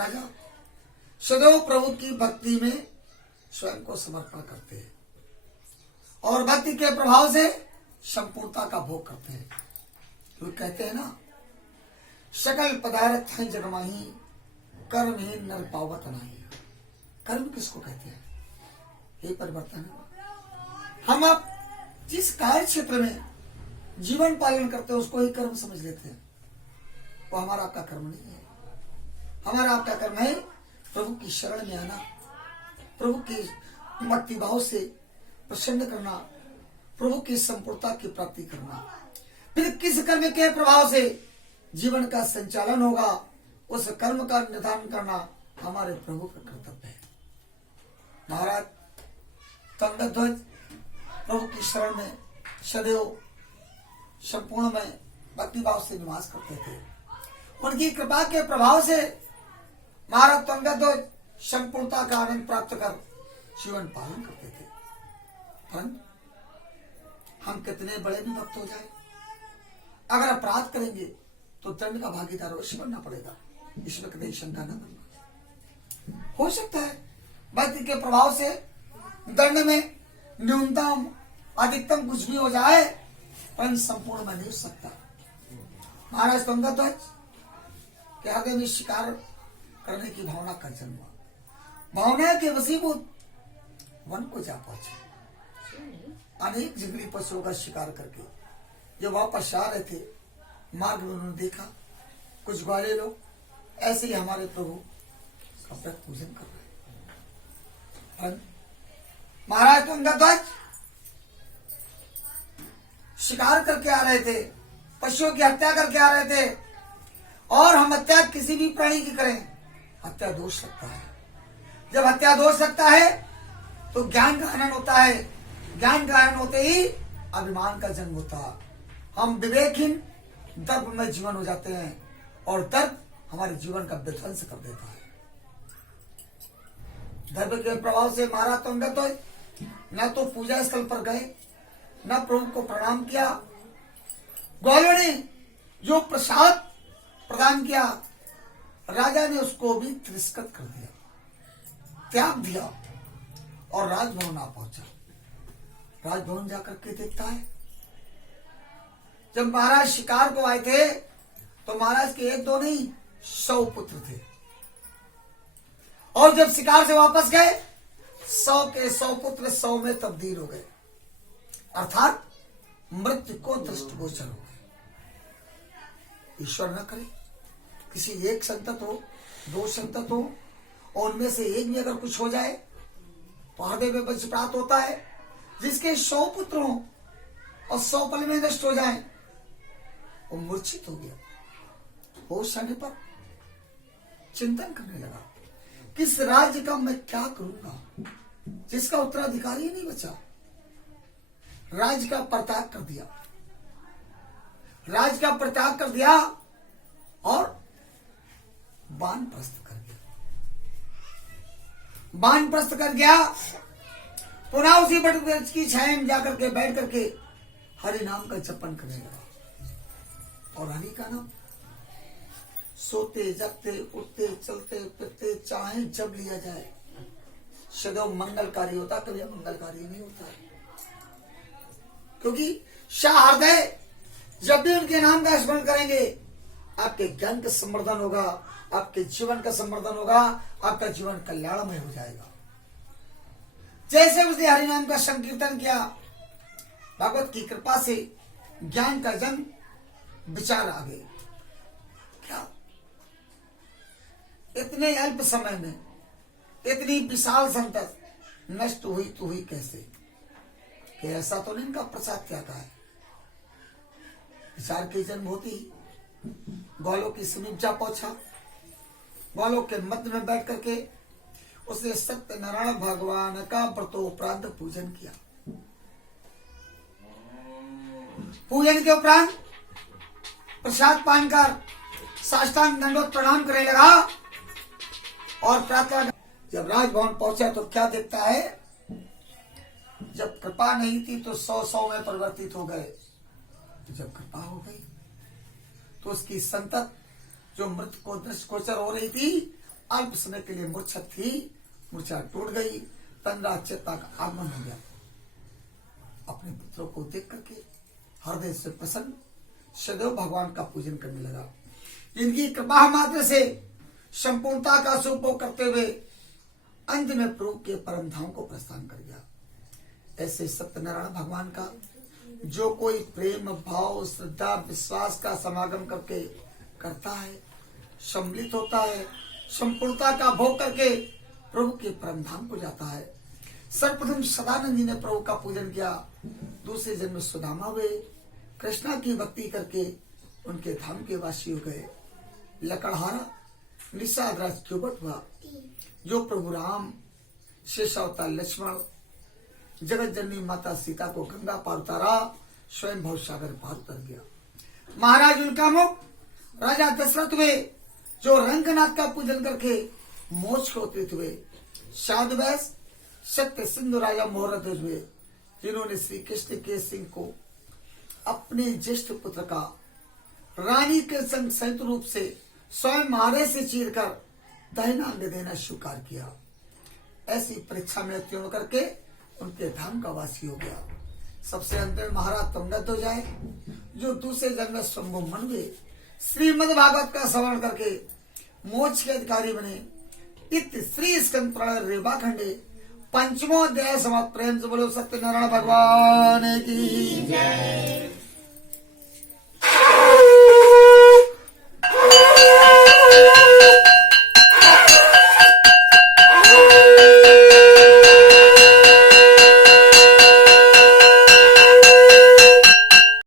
राजा सदैव प्रभु की भक्ति में स्वयं को समर्पण करते हैं और भक्ति के प्रभाव से संपूर्णता का भोग करते हैं। तो कहते हैं ना, सकल पदार्थ है जगमाही, कर्म ही नर पावत नहीं। कर्म किसको कहते हैं? ये परिवर्तन है। हम अब जिस कार्य क्षेत्र में जीवन पालन करते हैं उसको ही कर्म समझ लेते हैं। वो हमारा आपका कर्म नहीं है। हमारा आपका कर्म है प्रभु की शरण में आना, प्रभु की भक्ति भाव से प्रसन्न करना, प्रभु की संपूर्णता की प्राप्ति करना। फिर किस कर्म के प्रभाव से जीवन का संचालन होगा, उस कर्म का निर्धारण करना हमारे प्रभु का कर्तव्य है। महाराज तुंगध्वज प्रभु की शरण में सदैव संपूर्ण में भक्ति भाव से निवास करते थे। उनकी कृपा के प्रभाव से महाराज तुंगध्वज संपूर्णता का आनंद प्राप्त कर जीवन पालन करते थे। परंतु हम कितने बड़े भी भक्त हो जाए, अगर अपराध करेंगे तो दंड का भागीदार अवश्य बनना पड़ेगा। इसमें कभी शंका न करना। हो सकता है भक्ति के प्रभाव से दंड में न्यूनतम अधिकतम कुछ भी हो जाए, पर संपूर्ण में नहीं हो सकता। महाराज तुंगध्वज के हृदय में शिकार करने की भावना का जन्म हुआ। भावना के वशीभूत वन को जा पहुंचे। अनेक जंगली पशुओं का शिकार करके जब वापस आ रहे थे, मार्ग में उन्होंने देखा कुछ ग्वाले लोग ऐसे ही हमारे प्रभु का व्रत पूजन कर रहे हैं। महाराज तुंगध्वज शिकार करके आ रहे थे, पशुओं की हत्या करके आ रहे थे, और हम हत्या किसी भी प्राणी की करें, हत्या दोष लगता है। जब हत्या दोष लगता है तो ज्ञान का हनन होता है। ज्ञान का हनन होते ही अभिमान का जन्म होता है। हम विवेकहीन दर्प में जीवन हो जाते हैं और दर्प हमारे जीवन का विध्वंस कर देता है। दर्प के प्रभाव से महाराज तुंगध्वज न तो पूजा स्थल पर गए, न प्रभु को प्रणाम किया। ग्वालों ने जो प्रसाद प्रदान किया, राजा ने उसको भी तिरस्कृत कर दिया, त्याग दिया और राजभवन आ पहुंचा। राजभवन जाकर के देखता है, जब महाराज शिकार को आए थे तो महाराज के एक दो नहीं 100 पुत्र थे, और जब शिकार से वापस गए 100 के 100 पुत्र 100 में तब्दील हो गए, अर्थात मृत्यु को दृष्टिगोचर हो गए। ईश्वर न करे किसी एक संतत हो, 2 संतत हो, और उनमें से एक भी अगर कुछ हो जाए तो हृदय में वज्रपात होता है। जिसके 100 पुत्र हो और 100 पल में नष्ट हो जाए, वो मूर्छित हो गया। होश आने पर चिंतन करने लगा, किस राज्य का मैं क्या करूंगा, जिसका उत्तराधिकारी ही नहीं बचा। राज्य का परित्याग कर दिया, राज्य का परित्याग कर दिया और वानप्रस्थ कर गया। वानप्रस्थ कर गया, पुनः उसी बट वृक्ष की छाया में जाकर के बैठ करके हरि नाम का जपन करने लगा। और हरि का नाम सोते जगते उठते चलते फिरते चाहे जब लिया जाए सदैव मंगलकारी होता, कभी मंगलकारी नहीं होता है। क्योंकि हृदय जब भी उनके नाम का स्मरण करेंगे, आपके ज्ञान का संवर्धन होगा, आपके जीवन का संवर्धन होगा, आपका जीवन कल्याणमय हो जाएगा। जैसे उसने हरि नाम का संकीर्तन किया, भगवत की कृपा से ज्ञान का जन्म, विचार आ गए। क्या इतने अल्प समय में इतनी विशाल संपत्ति नष्ट हुई तो हुई कैसे? कि ऐसा तो नहीं इनका प्रसाद क्या का है। विचार के जन्म होती ही ग्वालों की समीप जा पहुंचा। ग्वालों के मध्य में बैठ करके उसने सत्यनारायण भगवान का व्रतोपरांत पूजन किया। पूजन के उपरांत प्रसाद पान कर साष्टांग दंडवत प्रणाम करने लगा और प्रार्थना। जब राजभवन पहुंचा तो क्या देखता है, जब कृपा नहीं थी तो 100 में परिवर्तित हो गए, तो जब कृपा हो गई तो उसकी संतत जो मृत्यु को दृष्टिगोचर हो रही थी अल्प समय के लिए मूर्छित थी, मूर्छा टूट गई। तंद्रा चेता का आगमन हो गया। अपने पुत्रों को देख करके हृदय से प्रसन्न सदैव भगवान का पूजन करने लगा। इनकी कृपा मात्र से संपूर्णता का सुपयोग करते हुए अंत में प्रभु के परम धाम को प्रस्थान कर गया। ऐसे सत्यनारायण भगवान का जो कोई प्रेम भाव श्रद्धा विश्वास का समागम करके करता है, सम्मिलित होता है, संपूर्णता का भोग करके प्रभु के परम धाम को जाता है। सर्वप्रथम सदानंद जी ने प्रभु का पूजन किया, दूसरे जन्म में सुदामा हुए, कृष्णा की भक्ति करके उनके धाम के वासी हो गए। लकड़हारा निषादराज क्योबट हुआ, जो प्रभु राम, शेष अवतार लक्ष्मण, जगत जननी माता सीता को गंगा पार उतारा, स्वयं भव सागर पार उतर गया। महाराज उनका मुख राजा दशरथ हुए, जो रंगनाथ का पूजन करके मोक्ष को उत्थित हुए। साधु वैस सत्य सिंधु राजा मोहरत हुए, जिन्होंने श्री कृष्ण के सिंह को अपने ज्येष्ठ पुत्र का रानी के संग संयुक्त रूप से स्वयं मारे से चीरकर दाहिना अंग देना स्वीकार किया। ऐसी परीक्षा में उत्तीर्ण करके उनके धाम का वासी हो गया। सबसे अंत में महाराज तुंगत हो जाए, जो दूसरे जन्म में शंभु मन हुए, श्रीमद् भागवत का श्रवण करके मोक्ष के अधिकारी बने। इत श्री स्कंद पुराण रेवा खंडे पंचमो अध्याय समाप्त। प्रेम से बोलो सत्यनारायण भगवान की जय।